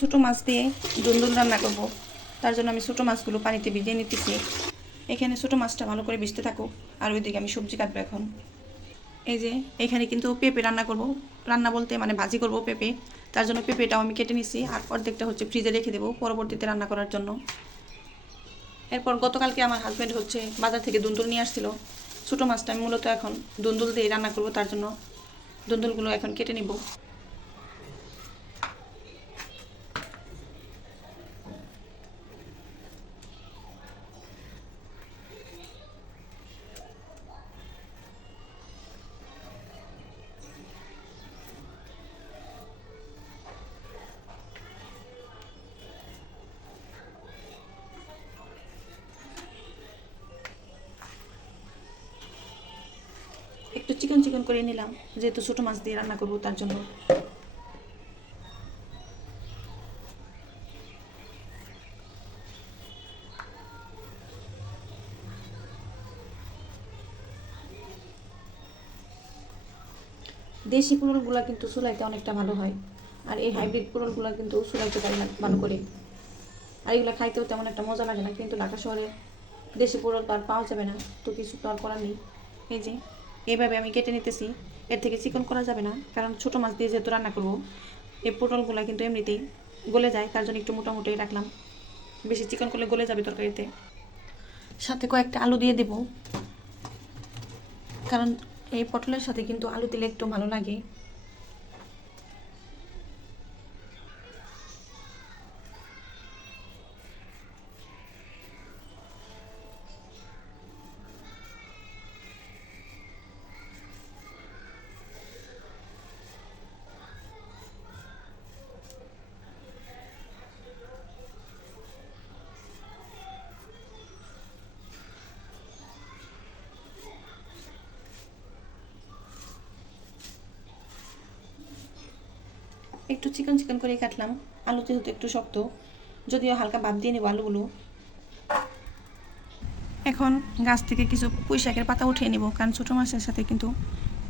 ছোটো মাছ দিয়ে দুন্দুল রান্না করব, তার জন্য আমি ছোটো মাছগুলো পানিতে ভিজিয়ে নিতেছি। এখানে ছোটো মাছটা ভালো করে ভিজতে থাকুক, আর ওইদিকে আমি সবজি কাটবো এখন। এই যে এখানে কিন্তু পেঁপে রান্না করব, রান্না বলতে মানে ভাজি করব পেঁপে। তার জন্য পেঁপেটাও আমি কেটে নিছি, আর অর্ধেকটা হচ্ছে ফ্রিজে রেখে দেবো পরবর্তীতে রান্না করার জন্য। এরপর গতকালকে আমার হাজব্যান্ড হচ্ছে বাজার থেকে দুন্দুল নিয়ে আসছিল। ছোটো মাছটা আমি মূলত এখন দুন্দুল দিয়ে রান্না করব, তার জন্য দুন্দুলগুলো এখন কেটে নিব। একটু চিকন চিকন করে নিলাম, যেহেতু ছোটো মাছ দিয়ে রান্না করব তার জন্য। দেশি পোড়লগুলো কিন্তু চুলাইতে অনেকটা ভালো হয়, আর এই হাইব্রিড পোড়লগুলো কিন্তু চুলাইতে পারি না ভালো করে, আর এগুলো খাইতেও তেমন একটা মজা লাগে না। কিন্তু ঢাকা শহরে দেশি পোড়ল তো আর পাওয়া যাবে না, তো কিছু তো আর করার নেই। এই যে এইভাবে আমি কেটে নিতেছি, এর থেকে চিকন করা যাবে না, কারণ ছোটো মাছ দিয়ে যেহেতু রান্না করবো। এই পোটলগুলো কিন্তু এমনিতেই গলে যায়, তার জন্য একটু মোটামুটি রাখলাম, বেশি চিকন করলে গলে যাবে তরকারিতে। সাথে কয়েকটা আলু দিয়ে দেব, কারণ এই পটলের সাথে কিন্তু আলু দিলে একটু ভালো লাগে। একটু চিকন চিকন করে কাটলাম, আলু যেহেতু একটু শক্ত, যদিও হালকা ভাপ দিয়ে নেব আলুগুলো। এখন গাছ থেকে কিছু পুঁই শাকের পাতা উঠিয়ে নেব, কারণ ছোটো মাছের সাথে কিন্তু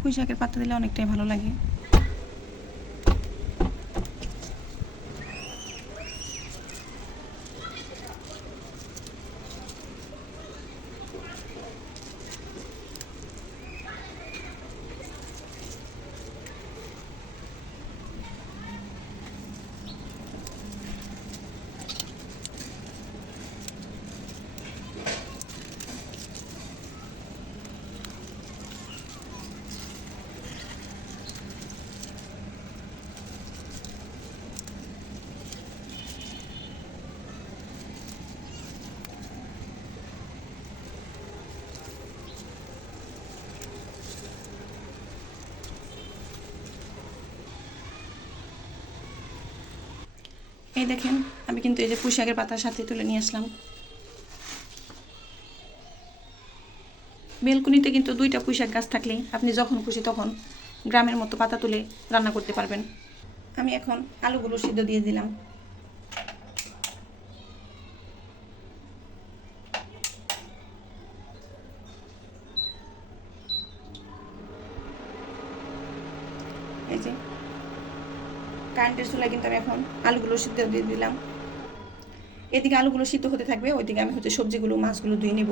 পুঁই শাকের পাতা দিলে অনেকটাই ভালো লাগে। এই দেখেন, আমি কিন্তু এই যে পুঁই শাকের পাতার সাথে তুলে নিয়ে আসলাম। বেলকুনিতে কিন্তু 2টা পুঁই শাক গাছ থাকলে আপনি যখন খুশি তখন গ্রামের মতো পাতা তুলে রান্না করতে পারবেন। আমি এখন আলুগুলো সিদ্ধ দিয়ে দিলাম। এই যে কারেন্টের চুলায় কিন্তু আমি এখন আলুগুলো সিদ্ধ দিয়ে দিলাম। এদিকে আলুগুলো সিদ্ধ হতে থাকবে, ওইদিকে আমি হচ্ছে সবজিগুলো মাছগুলো ধুয়ে নেব।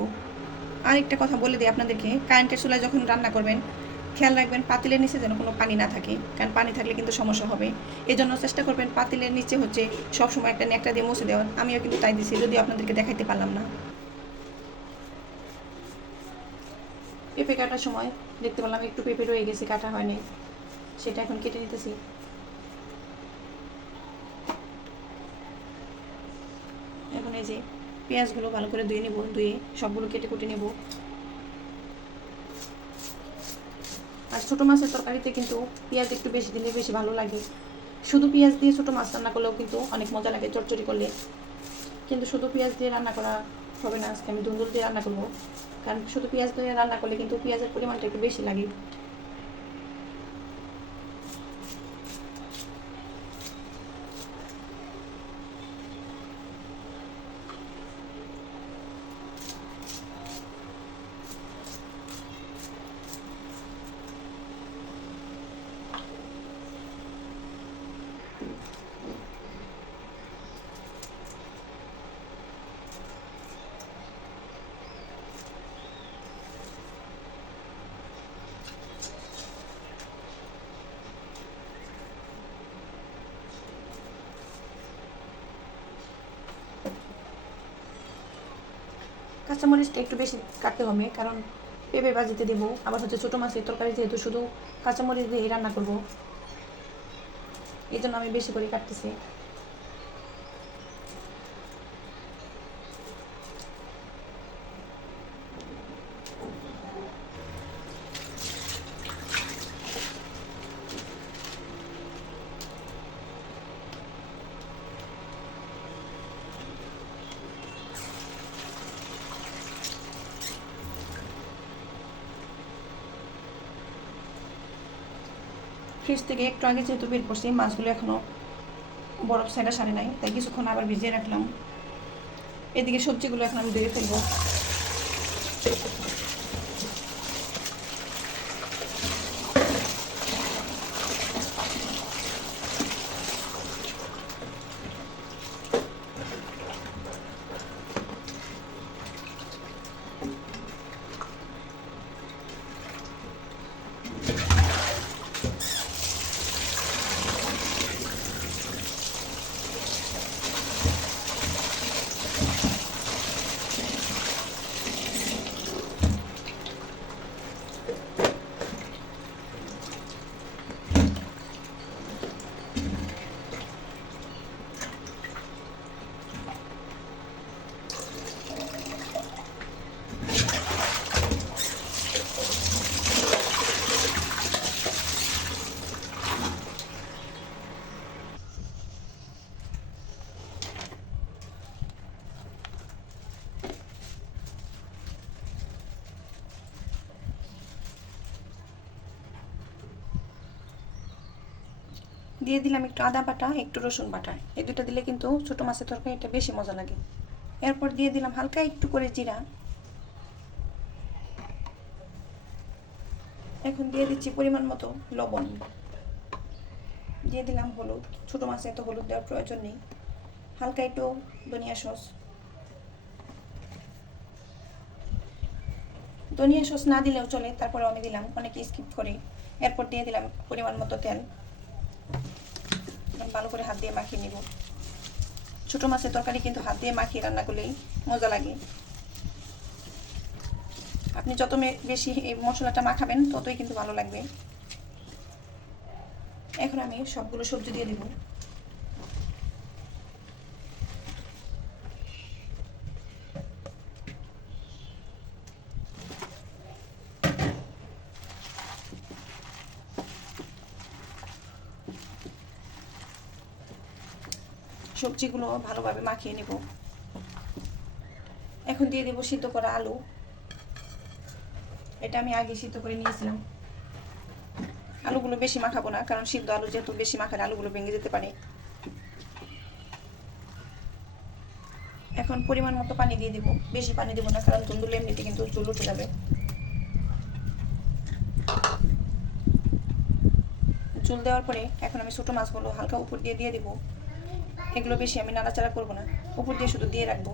আরেকটা কথা বলে দিই আপনাদেরকে, কারেন্টের চুলায় যখন রান্না করবেন খেয়াল রাখবেন পাতিলের নিচে যেন কোনো পানি না থাকে, কারণ পানি থাকলে কিন্তু সমস্যা হবে। এই জন্য চেষ্টা করবেন পাতিলের নিচে হচ্ছে সবসময় একটা ন্যাকড়া দিয়ে মুছে দেওয়ার। আমিও কিন্তু তাই দিছি, যদিও আপনাদেরকে দেখাইতে পারলাম না। পেঁপে কাটার সময় দেখতে পেলাম একটু পেঁপে রয়ে গেছে, কাটা হয়নি, সেটা এখন কেটে নিতেছি। এখন এই যে পেঁয়াজগুলো ভালো করে ধুয়ে নেব, ধুয়ে সবগুলো কেটে কুটে নেব। আর ছোটো মাছের তরকারিতে কিন্তু পেঁয়াজ একটু বেশি দিলে বেশি ভালো লাগে। শুধু পেঁয়াজ দিয়ে ছোটো মাছ রান্না করলেও কিন্তু অনেক মজা লাগে চটচড়ি করলে, কিন্তু শুধু পেঁয়াজ দিয়ে রান্না করা হবে না। আজকে আমি দুন্দুল দিয়ে রান্না করবো, কারণ শুধু পেঁয়াজ দিয়ে রান্না করলে কিন্তু পেঁয়াজের পরিমাণটা একটু বেশি লাগে। কাঁচামরিচটা একটু বেশি কাটতে হবে, কারণ পেঁপে ভাজিতে দেবো, আবার হচ্ছে ছোটো মাছের তরকারি যেহেতু শুধু কাঁচামরিচ দিয়ে রান্না করব, এই জন্য আমি বেশি করে কাটতেছি। ফ্রিজ থেকে একটু আগে যেহেতু বের করছি, মাছগুলো এখনও বরফ সাইডা সারে নাই, তাই কিছুক্ষণ আবার ভিজিয়ে রাখলাম। এদিকে সবজিগুলো এখন আমি ধুয়ে ফেলবো। দিয়ে দিলাম একটু আদা বাটা, একটু রসুন বাটা, এই দুটো দিলে কিন্তু ছোটো মাছের তরকারিটা বেশি মজা লাগে। এরপর দিয়ে দিলাম হালকা একটু করে জিরা। এখন দিয়ে দিচ্ছি পরিমাণ মতো লবণ, দিয়ে দিলাম হলুদ, ছোটো মাছে এত হলুদ দেওয়ার প্রয়োজন নেই, হালকা একটু ধনিয়া সস। ধনিয়া সস না দিলেও চলে, তারপরেও আমি দিলাম, অনেকে স্কিপ করে। এরপর দিয়ে দিলাম পরিমাণ মতো তেল, ভালো করে হাত দিয়ে মাখিয়ে নিব। ছোটো মাছের তরকারি কিন্তু হাত দিয়ে মাখিয়ে রান্না করলেই মজা লাগে। আপনি যত বেশি এই মশলাটা মাখাবেন ততই কিন্তু ভালো লাগবে। এখন আমি সবগুলো সবজি দিয়ে দেব। সবজিগুলো ভালোভাবে মাখিয়ে নেব। এখন দিয়ে দেব সিদ্ধ করা আলু, এটা আমি আগে সিদ্ধ করে নিয়েছিলাম। আলুগুলো বেশি মাখাবো না, কারণ সিদ্ধ আলু যেহেতু বেশি মাখালে আলুগুলো ভেঙে যেতে পারে। এখন পরিমাণ মতো পানি দিয়ে দেব, বেশি পানি দেবো না, কারণ ধুন্দুল এমনিতে কিন্তু ঝোল উঠে যাবে। ঝোল দেওয়ার পরে এখন আমি ছোটো মাছগুলো হালকা উপর দিয়ে দিয়ে দেবো। এগুলো বেশি আমি নাড়াচাড়া করবো না, উপর দিয়ে শুধু দিয়ে রাখবো।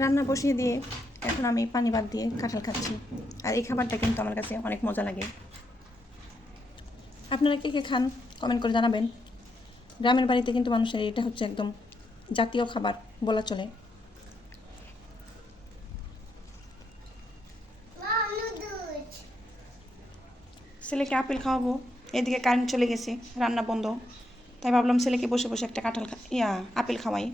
রান্না বসিয়ে দিয়ে এখন আমি পানি ভাত দিয়ে কাঁঠাল খাচ্ছি, আর এই খাবারটা কিন্তু আমার কাছে অনেক মজা লাগে। আপনারা কে কে খান কমেন্ট করে জানাবেন। গ্রামের বাড়িতে কিন্তু মানুষের এটা হচ্ছে একদম জাতীয় খাবার বলা চলে। ছেলেকে আপেল খাওয়াবো, এদিকে কারেন্ট চলে গেছে, রান্না বন্ধ, তাই ভাবলাম ছেলেকে বসে বসে একটা আপেল খাওয়াই।